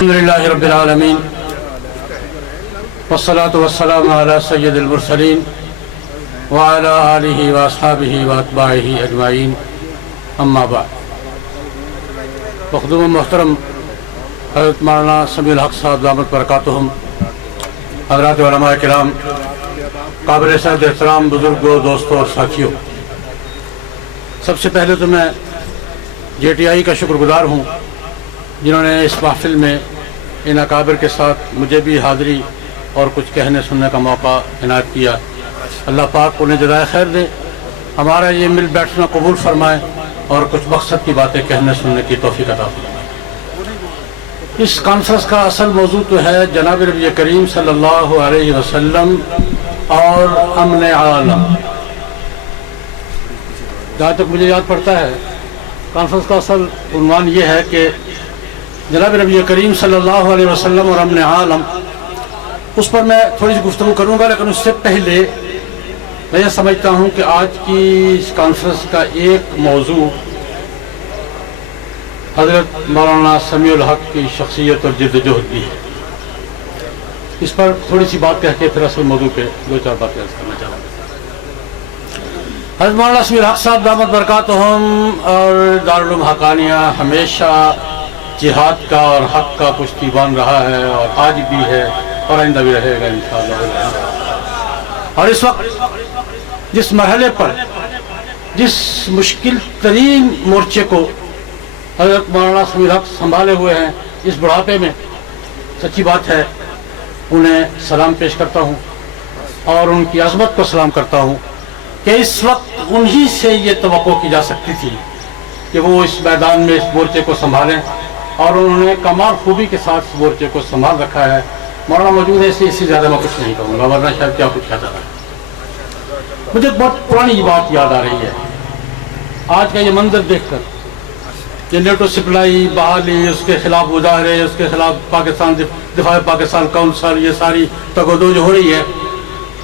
الحمدللہ رب العالمین والصلاة والسلام علی سید المرسلین وعلی آلہ واصحابہ واتباعہ اجمعین اما بعد. مخدوم محترم حضرت مولانا سمیع الحق صاحب دامت برکاتہم، حضرات علماء کرام، قابل صاحب احترام بزرگوں، دوستوں اور ساتھیوں، سب سے پہلے تو میں جے ٹی آئی کا شکر گزار ہوں جنہوں نے اس محفل میں ان اکابر کے ساتھ مجھے بھی حاضری اور کچھ کہنے سننے کا موقع عنایت کیا. اللہ پاک انہیں جزائے خیر دے، ہمارا یہ مل بیٹھنا قبول فرمائے اور کچھ مقصد کی باتیں کہنے سننے کی توفیق عطا فرمائے. اس کانفرنس کا اصل موضوع تو ہے جناب نبی کریم صلی اللہ علیہ وسلم اور امن عالم. جہاں تک مجھے یاد پڑتا ہے کانفرنس کا اصل عنوان یہ ہے کہ جناب نبی کریم صلی اللہ علیہ وسلم اور امن عالم. اس پر میں تھوڑی سی گفتگو کروں گا، لیکن اس سے پہلے میں یہ سمجھتا ہوں کہ آج کی اس کانفرنس کا ایک موضوع حضرت مولانا سمیع الحق کی شخصیت اور جد و جہد بھی ہے. اس پر تھوڑی سی بات کہہ کے پھر اصل موضوع پہ دو چار باتیں عرض کرنا چاہوں گا. حضرت مولانا سمیع الحق صاحب دامت برکاتہم اور دارالعلوم حقانیہ ہمیشہ جہاد کا اور حق کا پشتیبان رہا ہے، اور آج بھی ہے اور آئندہ بھی رہے گا انشاءاللہ. اور اس وقت جس مرحلے پر، جس مشکل ترین مورچے کو حضرت مولانا سمیع الحق سنبھالے ہوئے ہیں اس بڑھاپے میں، سچی بات ہے انہیں سلام پیش کرتا ہوں اور ان کی عظمت کو سلام کرتا ہوں کہ اس وقت انہی سے یہ توقع کی جا سکتی تھی کہ وہ اس میدان میں اس مورچے کو سنبھالیں، اور انہوں نے کمال خوبی کے ساتھ اس مورچے کو سنبھال رکھا ہے. مولانا موجود ہے اس سے زیادہ میں کچھ نہیں کہوں گا، ورنہ شاید کیا کچھ کہتا تھا. مجھے بہت پرانی بات یاد آ رہی ہے آج کا یہ منظر دیکھ کر کہ نیٹو سپلائی بحالی، اس کے خلاف مظاہرے، اس کے خلاف پاکستان دفاع پاکستان کونسل، یہ ساری تگودو جو ہو رہی ہے.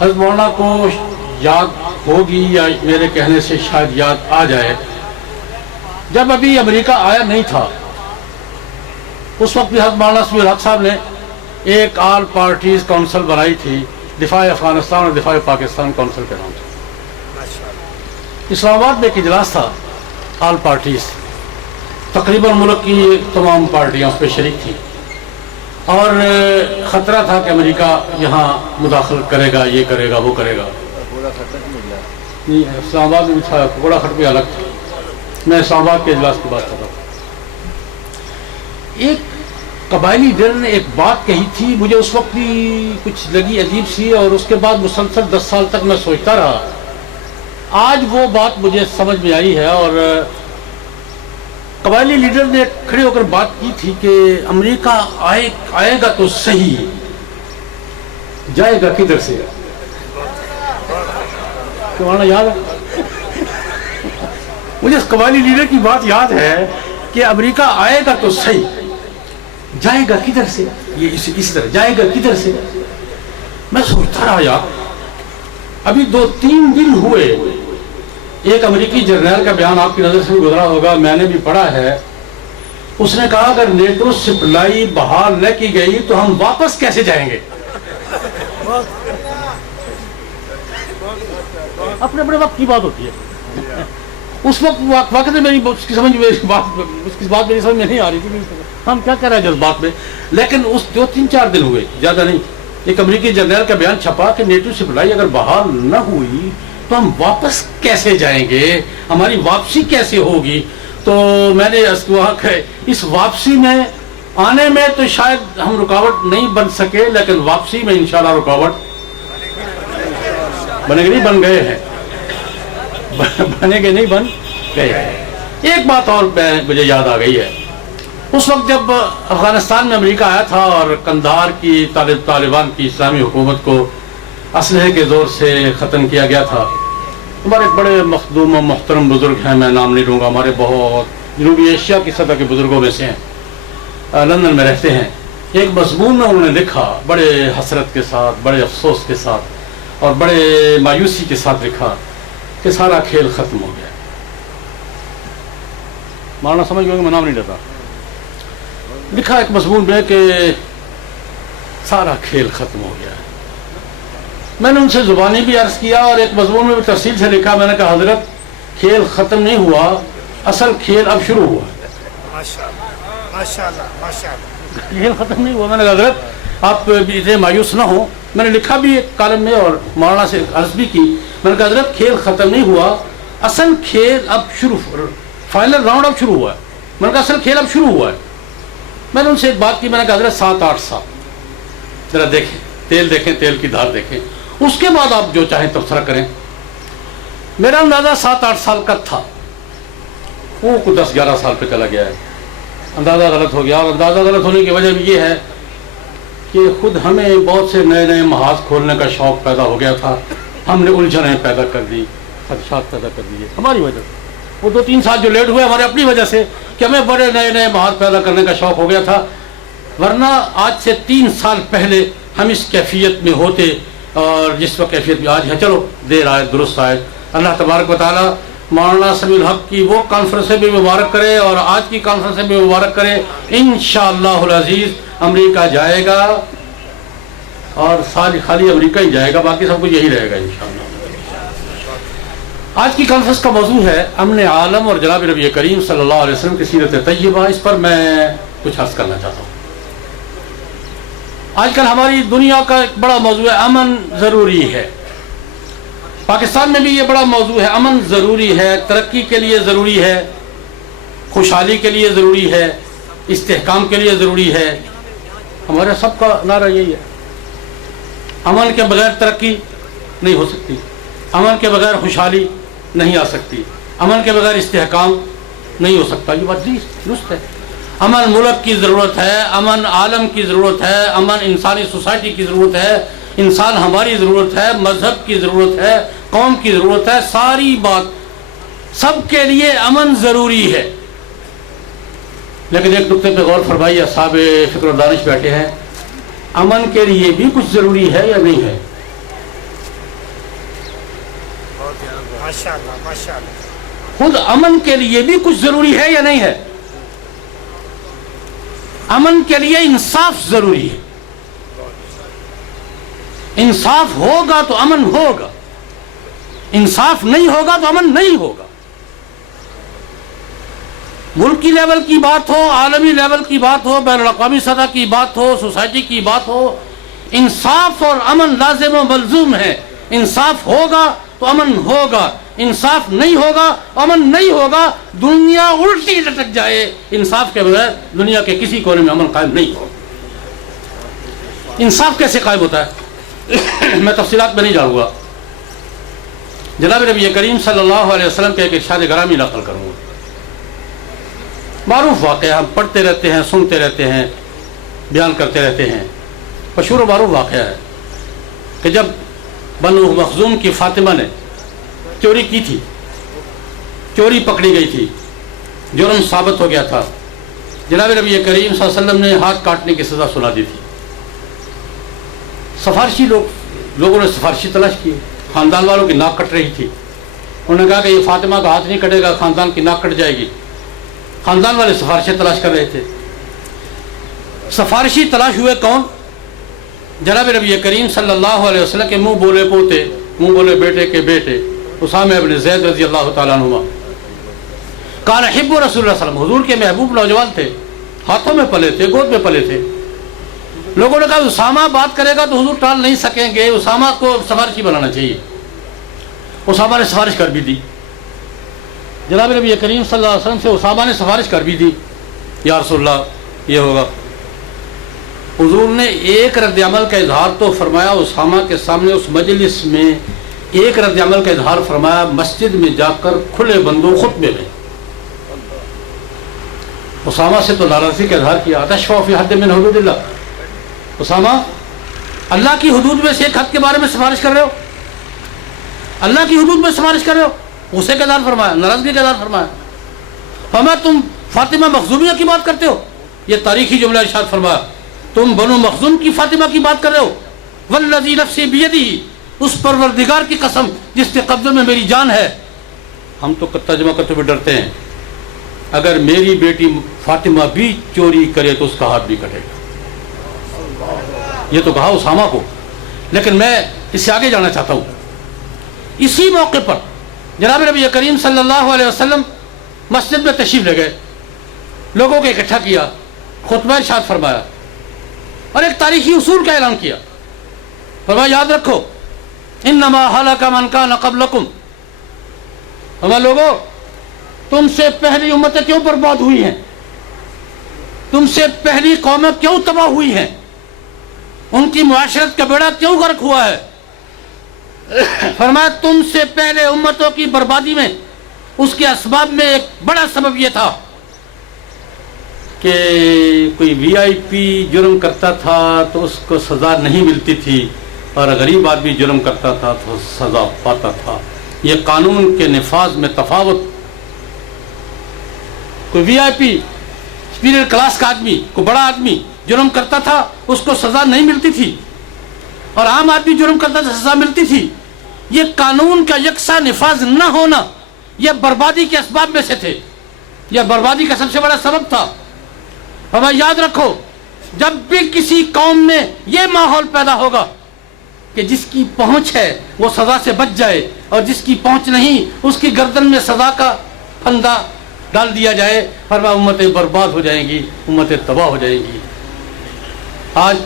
حضرت مولانا کو یاد ہوگی یا میرے کہنے سے شاید یاد آ جائے، جب ابھی امریکہ آیا نہیں تھا اس وقت بھی حضرت مولانا سمیع الحق صاحب نے ایک آل پارٹیز کونسل بنائی تھی، دفاع افغانستان اور دفاع پاکستان کونسل کے نام سے. اسلام آباد میں ایک اجلاس تھا آل پارٹیز، تقریباً ملک کی تمام پارٹیاں اس پہ شریک تھیں، اور خطرہ تھا کہ امریکہ یہاں مداخلت کرے گا، یہ کرے گا، وہ کرے گا. نہیں، اسلام آباد میں تھا، بڑا خط بھی الگ تھا. میں اسلام آباد کے اجلاس کی بات کر رہا ہوں. ایک قبائلی لیڈر نے ایک بات کہی تھی، مجھے اس وقت بھی کچھ لگی عجیب سی، اور اس کے بعد مسلسل 10 سال تک میں سوچتا رہا. آج وہ بات مجھے سمجھ میں آئی ہے. اور قبائلی لیڈر نے کھڑے ہو کر بات کی تھی کہ امریکہ آئے گا تو صحیح، جائے گا کدھر سے؟ تمہارا یاد ہے؟ مجھے اس قبائلی لیڈر کی بات یاد ہے کہ امریکہ آئے گا تو صحیح، جائے گا کدھر سے؟ یہ اس طرح جائے گا کدھر سے؟ میں سوچتا رہا یار، ابھی 2-3 دن ہوئے، ایک امریکی جرنیل کا بیان آپ کی نظر سے گزرا ہوگا، میں نے بھی پڑھا ہے. اس نے کہا اگر نیٹو سپلائی بحال نہ کی گئی تو ہم واپس کیسے جائیں گے؟ اپنے اپنے وقت کی بات ہوتی ہے. اس وقت واقعی میری اس کی بات میری سمجھ میں نہیں آ رہی تھی، ہم کیا کہہ رہے ہیں جذبات میں. لیکن اس 2-3-4 دن ہوئے، زیادہ نہیں، ایک امریکی جرنیل کا بیان چھپا کہ نیٹو سپلائی اگر بحال نہ ہوئی تو ہم واپس کیسے جائیں گے، ہماری واپسی کیسے ہوگی. تو میں نے کہا کہ اس واپسی میں آنے میں تو شاید ہم رکاوٹ نہیں بن سکے، لیکن واپسی میں انشاءاللہ رکاوٹ بنے گے، نہیں بن گئے ہیں، بنے گے نہیں بن گئے ہیں. ایک بات اور مجھے یاد آ گئی ہے. اس وقت جب افغانستان میں امریکہ آیا تھا اور قندھار کی طالبان کی اسلامی حکومت کو اسلحے کے زور سے ختم کیا گیا تھا، ہمارے بڑے مخدوم و محترم بزرگ ہیں، میں نام نہیں لوں گا، ہمارے بہت جنوبی ایشیا کی سطح کے بزرگوں میں سے ہیں، لندن میں رہتے ہیں. ایک مضمون میں انہوں نے لکھا بڑے حسرت کے ساتھ، بڑے افسوس کے ساتھ اور بڑے مایوسی کے ساتھ لکھا کہ سارا کھیل ختم ہو گیا. مولانا سمجھ گئے کہ میں نام نہیں لیتا. لکھا ایک مضمون میں کہ سارا کھیل ختم ہو گیا ہے. میں نے ان سے زبانی بھی عرض کیا اور ایک مضمون میں بھی تفصیل سے لکھا. میں نے کہا حضرت کھیل ختم نہیں ہوا، اصل کھیل اب شروع ہوا. کھیل ختم نہیں ہوا. میں نے کہا حضرت آپ اتنے مایوس نہ ہوں. میں نے لکھا بھی ایک کالم میں اور مولانا سے عرض بھی کی. میں نے کہا حضرت کھیل ختم نہیں ہوا، اصل کھیل اب شروع، فائنل راؤنڈ اب شروع ہوا ہے. میں نے کہا اصل کھیل اب شروع ہوا ہے. میں نے ان سے ایک بات کی. میں نے کہا حضرت 7-8 سال ذرا دیکھیں، تیل دیکھیں، تیل کی دھار دیکھیں، اس کے بعد آپ جو چاہیں تبصرہ کریں. میرا اندازہ 7-8 سال کا تھا، وہ 10-11 سال پہ چلا گیا ہے. اندازہ غلط ہو گیا، اور اندازہ غلط ہونے کی وجہ بھی یہ ہے کہ خود ہمیں بہت سے نئے نئے محاذ کھولنے کا شوق پیدا ہو گیا تھا. ہم نے الجھنیں پیدا کر دی، خدشات پیدا کر دیے ہماری وجہ سے. وہ 2-3 سال جو لیٹ ہوئے ہمارے اپنی وجہ سے کہ ہمیں بڑے نئے نئے محاذ پیدا کرنے کا شوق ہو گیا تھا. ورنہ آج سے 3 سال پہلے ہم اس کیفیت میں ہوتے، اور جس وقت کیفیت میں آج ہے. چلو دیر آئے درست آئے. اللہ تبارک و تعالیٰ مولانا سمیع الحق کی وہ کانفرنسیں بھی مبارک کرے اور آج کی کانفرنسیں بھی مبارک کرے. انشاءاللہ العزیز امریکہ جائے گا اور خالی امریکہ ہی جائے گا، باقی سب کچھ یہی رہے گا انشاءاللہ. آج کی کانفرنس کا موضوع ہے امن عالم اور جناب نبی کریم صلی اللہ علیہ وسلم کی سیرت طیبہ. اس پر میں کچھ عرض کرنا چاہتا ہوں. آج کل ہماری دنیا کا ایک بڑا موضوع ہے امن ضروری ہے. پاکستان میں بھی یہ بڑا موضوع ہے. امن ضروری ہے، ترقی کے لیے ضروری ہے، خوشحالی کے لیے ضروری ہے، استحکام کے لیے ضروری ہے. ہمارے سب کا نعرہ یہی ہے. امن کے بغیر ترقی نہیں ہو سکتی، امن کے بغیر خوشحالی نہیں آ سکتی، امن کے بغیر استحکام نہیں ہو سکتا. یہ بات درست ہے. امن ملک کی ضرورت ہے، امن عالم کی ضرورت ہے، امن انسانی سوسائٹی کی ضرورت ہے، انسان ہماری ضرورت ہے، مذہب کی ضرورت ہے، قوم کی ضرورت ہے. ساری بات سب کے لیے امن ضروری ہے. لیکن ایک نقطے پہ غور فرمائیے، اصحاب فکر و دانش بیٹھے ہیں، امن کے لیے بھی کچھ ضروری ہے یا نہیں ہے؟ خود امن کے لیے بھی کچھ ضروری ہے یا نہیں ہے؟ امن کے لیے انصاف ضروری ہے. انصاف ہوگا تو امن ہوگا، انصاف نہیں ہوگا تو امن نہیں ہوگا. ملکی لیول کی بات ہو، عالمی لیول کی بات ہو، بین الاقوامی سطح کی بات ہو، سوسائٹی کی بات ہو، انصاف اور امن لازم و ملزوم ہے. انصاف ہوگا تو امن ہوگا، انصاف نہیں ہوگا امن نہیں ہوگا. دنیا الٹی لٹک جائے، انصاف کے بغیر دنیا کے کسی کونے میں امن قائم نہیں ہوگا. انصاف کیسے قائم ہوتا ہے میں تفصیلات میں نہیں جاؤں گا. جناب نبی کریم صلی اللہ علیہ وسلم کے ایک ارشاد گرامی نقل کروں گا. معروف واقعہ، ہم پڑھتے رہتے ہیں، سنتے رہتے ہیں، بیان کرتے رہتے ہیں. مشہور و معروف واقعہ ہے کہ جب بنو مخزوم کی فاطمہ نے چوری کی تھی، چوری پکڑی گئی تھی، جرم ثابت ہو گیا تھا، جناب نبی کریم صلی اللہ علیہ وسلم نے ہاتھ کاٹنے کی سزا سنا دی تھی. سفارشی لوگوں نے سفارشی تلاش کی، خاندان والوں کی ناک کٹ رہی تھی. انہوں نے کہا کہ یہ فاطمہ کا ہاتھ نہیں کٹے گا، خاندان کی ناک کٹ جائے گی. خاندان والے سفارشیں تلاش کر رہے تھے. سفارشی تلاش ہوئے کون؟ جناب نبی کریم صلی اللہ علیہ وسلم کے منہ بولے پوتے، منہ بولے بیٹے کے بیٹے اسامہ ابن زید رضی اللہ تعالیٰ عنہ. کان حب رسول اللہ صلی اللہ علیہ وسلم، حضور کے محبوب نوجوان تھے، ہاتھوں میں پلے تھے، گود میں پلے تھے. لوگوں نے کہا اسامہ بات کرے گا تو حضور ٹال نہیں سکیں گے، اسامہ کو سفارشی بنانا چاہیے. اسامہ نے سفارش کر بھی دی. جناب نبی کریم صلی اللہ علیہ وسلم سے اسامہ نے سفارش کر بھی دی، یا رسول اللہ یہ ہوگا. حضور نے ایک رد عمل کا اظہار تو فرمایا اسامہ کے سامنے اس مجلس میں، ایک رد عمل کا اظہار فرمایا مسجد میں جا کر کھلے بندوں خطبے میں. اسامہ سے تو ناراضی کا اظہار کیا. اتشفع فی حد من حدود اللہ، اسامہ اللہ کی حدود میں سے ایک حد کے بارے میں سفارش کر رہے ہو، اللہ کی حدود میں سفارش کر رہے ہو. غصے کا اظہار فرمایا، ناراضگی کا اظہار فرمایا. فرمایا تم فاطمہ مخزومیہ کی بات کرتے ہو، یہ تاریخی جملہ ارشاد فرمایا. تم بنو مخزوم کی فاطمہ کی بات کر رہے ہو. والذی نفسی بیدہ، اس پروردگار کی قسم جس کے قبضے میں میری جان ہے. ہم تو ترجمہ کرتے ہوئے ڈرتے ہیں. اگر میری بیٹی فاطمہ بھی چوری کرے تو اس کا ہاتھ بھی کٹے گا. یہ تو کہا اسامہ کو. لیکن میں اس سے آگے جانا چاہتا ہوں. اسی موقع پر جناب نبی کریم صلی اللہ علیہ وسلم مسجد میں تشریف لے گئے, لوگوں کو اکٹھا کیا, خطبہ ارشاد فرمایا اور ایک تاریخی اصول کا اعلان کیا. فرمایا یاد رکھو انما ہلک من کان قبلکم, ہمارے لوگوں تم سے پہلی امتیں کیوں برباد ہوئی ہیں, تم سے پہلی قومیں کیوں تباہ ہوئی ہیں, ان کی معاشرت کا بیڑا کیوں غرق ہوا ہے. فرمایا تم سے پہلے امتوں کی بربادی میں اس کے اسباب میں ایک بڑا سبب یہ تھا کہ کوئی وی آئی پی جرم کرتا تھا تو اس کو سزا نہیں ملتی تھی, اور غریب آدمی جرم کرتا تھا تو سزا پاتا تھا. یہ قانون کے نفاذ میں تفاوت. کوئی وی آئی پی سپیریئر کلاس کا آدمی, کوئی بڑا آدمی جرم کرتا تھا اس کو سزا نہیں ملتی تھی, اور عام آدمی جرم کرتا تھا سزا ملتی تھی. یہ قانون کا یکساں نفاذ نہ ہونا یہ بربادی کے اسباب میں سے تھے, یہ بربادی کا سب سے بڑا سبب تھا. ہمیں یاد رکھو جب بھی کسی قوم میں یہ ماحول پیدا ہوگا کہ جس کی پہنچ ہے وہ سزا سے بچ جائے اور جس کی پہنچ نہیں اس کی گردن میں سزا کا پھندا ڈال دیا جائے, فرمایا امتیں برباد ہو جائیں گی, امتیں تباہ ہو جائیں گی. آج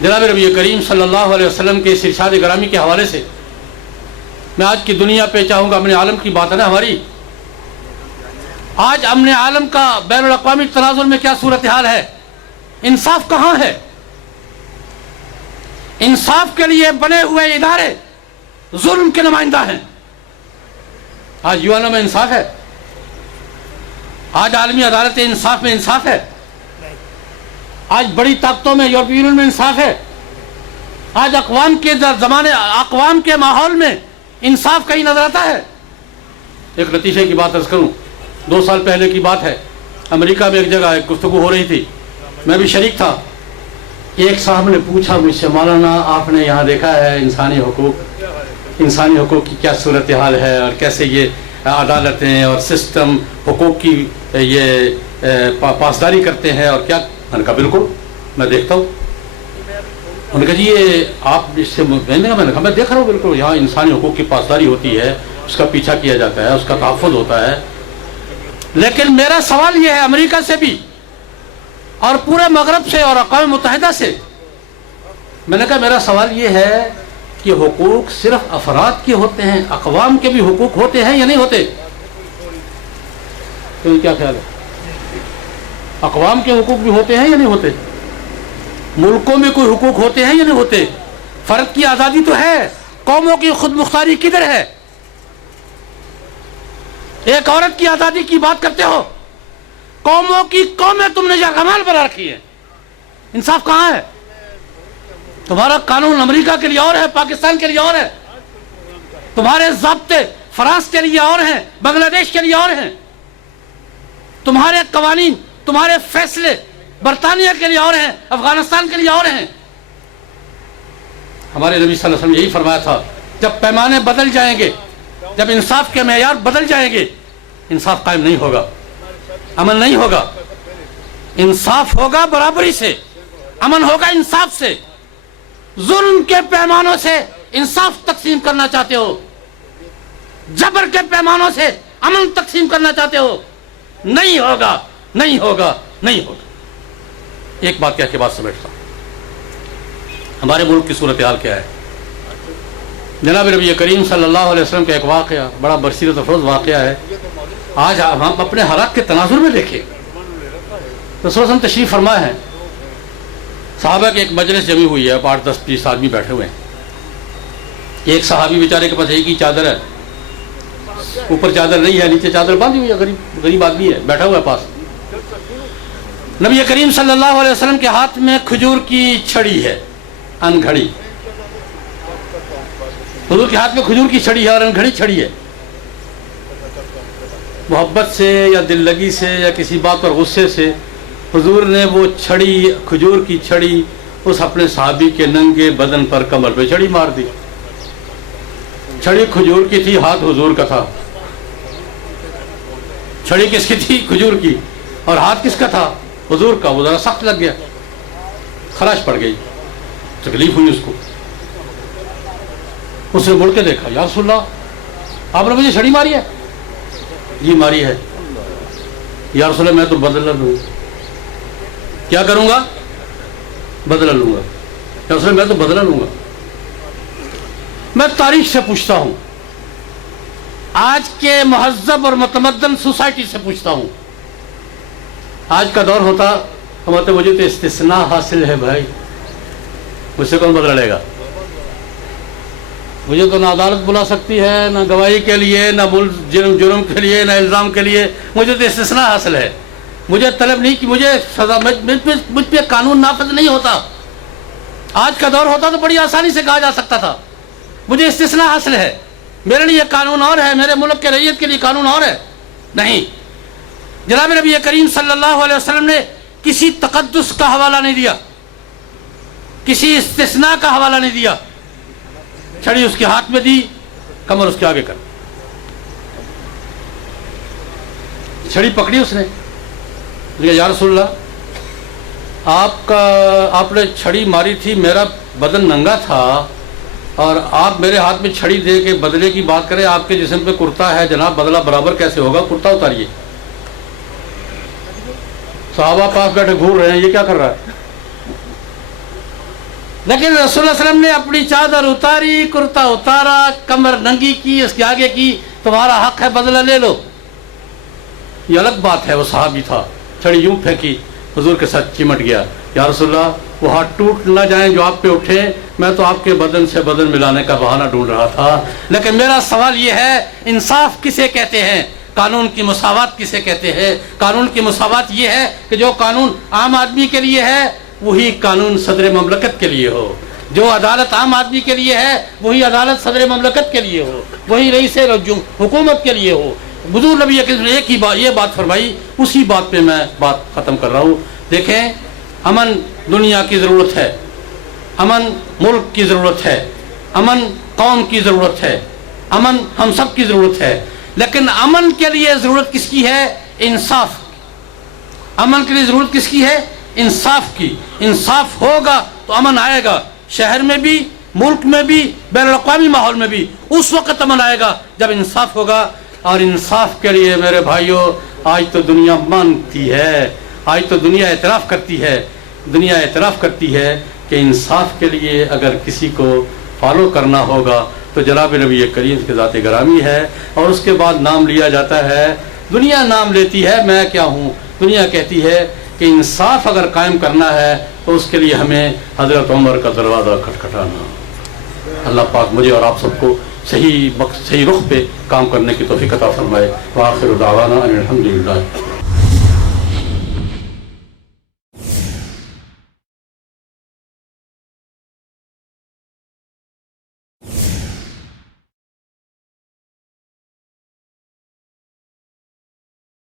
جناب نبی کریم صلی اللہ علیہ وسلم کے اس ارشاد گرامی کے حوالے سے میں آج کی دنیا پہ چاہوں گا, امن عالم کی بات ہے نا ہماری, آج امن عالم کا بین الاقوامی تناظر میں کیا صورتحال ہے, انصاف کہاں ہے. انصاف کے لیے بنے ہوئے ادارے ظلم کے نمائندہ ہیں. آج یو این او میں انصاف ہے, آج عالمی عدالت انصاف میں انصاف ہے, آج بڑی طاقتوں میں یورپی یونین میں انصاف ہے, آج اقوام کے ماحول میں انصاف کہیں نظر آتا ہے. ایک لطیفے کی بات عرض کروں, 2 سال پہلے کی بات ہے, امریکہ میں ایک جگہ ایک گفتگو ہو رہی تھی, میں بھی شریک تھا. ایک صاحب نے پوچھا مجھ سے, مولانا آپ نے یہاں دیکھا ہے انسانی حقوق کی کیا صورتحال ہے اور کیسے یہ عدالتیں اور سسٹم حقوق کی یہ پاسداری کرتے ہیں اور کیا. میں نے کہا بالکل میں دیکھتا ہوں. انہوں نے کہا جی یہ آپ اس سے, میں نے کہا میں دیکھ رہا ہوں بالکل, یہاں انسانی حقوق کی پاسداری ہوتی ہے, اس کا پیچھا کیا جاتا ہے, اس کا تحفظ ہوتا ہے. لیکن میرا سوال یہ ہے امریکہ سے بھی اور پورے مغرب سے اور اقوام متحدہ سے, میں نے کہا میرا سوال یہ ہے کہ حقوق صرف افراد کے ہوتے ہیں, اقوام کے بھی حقوق ہوتے ہیں یا نہیں ہوتے؟ تو کیا خیال ہے, اقوام کے حقوق بھی ہوتے ہیں یا نہیں ہوتے؟ ملکوں میں کوئی حقوق ہوتے ہیں یا نہیں ہوتے؟ فرد کی آزادی تو ہے, قوموں کی خود مختاری کدھر ہے؟ ایک عورت کی آزادی کی بات کرتے ہو, قوموں کی قومیں تم نے یرغمال بنا رکھی ہے, انصاف کہاں ہے؟ تمہارا قانون امریکہ کے لیے اور ہے, پاکستان کے لیے اور ہے, تمہارے ضابطے فرانس کے لیے اور ہیں, بنگلہ دیش کے لیے اور ہیں, تمہارے قوانین تمہارے فیصلے برطانیہ کے لیے اور ہیں, افغانستان کے لیے اور ہیں. ہمارے نبی صلی اللہ علیہ وسلم یہی فرمایا تھا, جب پیمانے بدل جائیں گے, جب انصاف کے معیار بدل جائیں گے, انصاف قائم نہیں ہوگا, امن نہیں ہوگا. انصاف ہوگا برابری سے, امن ہوگا انصاف سے. ظلم کے پیمانوں سے انصاف تقسیم کرنا چاہتے ہو, جبر کے پیمانوں سے امن تقسیم کرنا چاہتے ہو, نہیں ہوگا, نہیں ہوگا, نہیں ہوگا. ایک بات کہہ کے بات سمیٹتا ہوں, ہمارے ملک کی صورتحال کیا ہے. جناب نبی کریم صلی اللہ علیہ وسلم کا ایک واقعہ, بڑا بصیرت افروز واقعہ ہے. آج ہم اپنے حالات کے تناظر میں دیکھیں. رسول صلی اللہ علیہ وسلم تشریف فرما ہے, صحابہ کی ایک مجلس جمی ہوئی ہے, 8 10 20 آدمی بیٹھے ہوئے ہیں. ایک صحابی بیچارے کے پاس ایک ہی چادر ہے, اوپر چادر نہیں ہے, نیچے چادر باندھی ہوئی ہے, غریب آدمی ہے, بیٹھا ہوا ہے پاس. نبی کریم صلی اللہ علیہ وسلم کے ہاتھ میں کھجور کی چھڑی ہے, انگھڑی. حضور کے ہاتھ میں کھجور کی چھڑی ہے اور انگھڑی چھڑی ہے. محبت سے یا دل لگی سے یا کسی بات پر غصے سے حضور نے وہ چھڑی, کھجور کی چھڑی, اس اپنے صحابی کے ننگے بدن پر, کمر پہ چھڑی مار دی. چھڑی کھجور کی تھی, ہاتھ حضور کا تھا. چھڑی کس کی تھی؟ کھجور کی. اور ہاتھ کس کا تھا؟ حضور کا. وہ ذرا سخت لگ گیا, خراش پڑ گئی, تکلیف ہوئی اس کو. اس نے مڑ کے دیکھا, یا رسول اللہ آپ نے مجھے چھڑی ماری ہے؟ جی ماری ہے. یا رسول اللہ میں تو بدلہ لوں. کیا کروں گا؟ بدلہ لوں گا. یا رسول اللہ میں تو بدلہ لوں گا. میں تاریخ سے پوچھتا ہوں, آج کے مہذب اور متمدن سوسائٹی سے پوچھتا ہوں. آج کا دور ہوتا ہمارے مجھے تو استثناء حاصل ہے بھائی, مجھ سے کون بدلہ لے گا؟ مجھے تو نہ عدالت بلا سکتی ہے, نہ گواہی کے لیے, نہ جرم کے لیے, نہ الزام کے لیے. مجھے تو استثناء حاصل ہے. مجھے طلب نہیں کہ مجھے سزا, مجھ پہ قانون نافذ نہیں ہوتا. آج کا دور ہوتا تو بڑی آسانی سے کہا جا سکتا تھا مجھے استثناء حاصل ہے, میرے لیے قانون اور ہے, میرے ملک کے رعیت کے لیے قانون اور ہے. نہیں, جناب نبی کریم صلی اللہ علیہ وسلم نے کسی تقدس کا حوالہ نہیں دیا, کسی استثناء کا حوالہ نہیں دیا. چھڑی اس کے ہاتھ میں دی, کمر اس کے آگے کر, چھڑی پکڑی اس نے. یا رسول اللہ آپ نے چھڑی ماری تھی, میرا بدن ننگا تھا, اور آپ میرے ہاتھ میں چھڑی دے کے بدلے کی بات کریں. آپ کے جسم پہ کرتا ہے جناب, بدلہ برابر کیسے ہوگا؟ کرتا اتاریے. صحابہ پاس بیٹھے گھور رہے ہیں, یہ کیا کر رہا ہے؟ لیکن رسول اللہ صلی اللہ علیہ وسلم نے اپنی چادر اتاری, کرتا اتارا, کمر ننگی کی, اس کے آگے کی, تمہارا حق ہے بدلہ لے لو. یہ الگ بات ہے. وہ صحابی تھا, چھڑی یوں پھینکی, حضور کے ساتھ چمٹ گیا. یا رسول اللہ وہ ہاتھ ٹوٹ نہ جائیں جو آپ پہ اٹھے, میں تو آپ کے بدن سے بدن ملانے کا بہانہ ڈھونڈ رہا تھا. لیکن میرا سوال یہ ہے, انصاف کسے کہتے ہیں؟ قانون کی مساوات کسے کہتے ہیں؟ قانون کی مساوات یہ ہے کہ جو قانون عام آدمی کے لیے ہے وہی قانون صدر مملکت کے لیے ہو, جو عدالت عام آدمی کے لیے ہے وہی عدالت صدر مملکت کے لیے ہو, وہی رئیس حکومت کے لیے ہو. حضور نبی نے ایک ہی یہ بات فرمائی, اسی بات پہ میں بات ختم کر رہا ہوں. دیکھیں, امن دنیا کی ضرورت ہے, امن ملک کی ضرورت ہے, امن قوم کی ضرورت ہے, امن ہم سب کی ضرورت ہے. لیکن امن کے لیے ضرورت کس کی ہے؟ انصاف. امن کے لیے ضرورت کس کی ہے؟ انصاف کی. انصاف ہوگا تو امن آئے گا, شہر میں بھی, ملک میں بھی, بین الاقوامی ماحول میں بھی. اس وقت امن آئے گا جب انصاف ہوگا. اور انصاف کے لیے میرے بھائیوں, آج تو دنیا مانتی ہے, آج تو دنیا اعتراف کرتی ہے, دنیا اعتراف کرتی ہے کہ انصاف کے لیے اگر کسی کو فالو کرنا ہوگا تو جناب نبی کریم کے ذات گرامی ہے. اور اس کے بعد نام لیا جاتا ہے, دنیا نام لیتی ہے, میں کیا ہوں. دنیا کہتی ہے کہ انصاف اگر قائم کرنا ہے تو اس کے لیے ہمیں حضرت عمر کا دروازہ کھٹکھٹانا. اللہ پاک مجھے اور آپ سب کو صحیح رخ پہ کام کرنے کی توفیق عطا فرمائے. وآخر دعوانا ان الحمدللہ.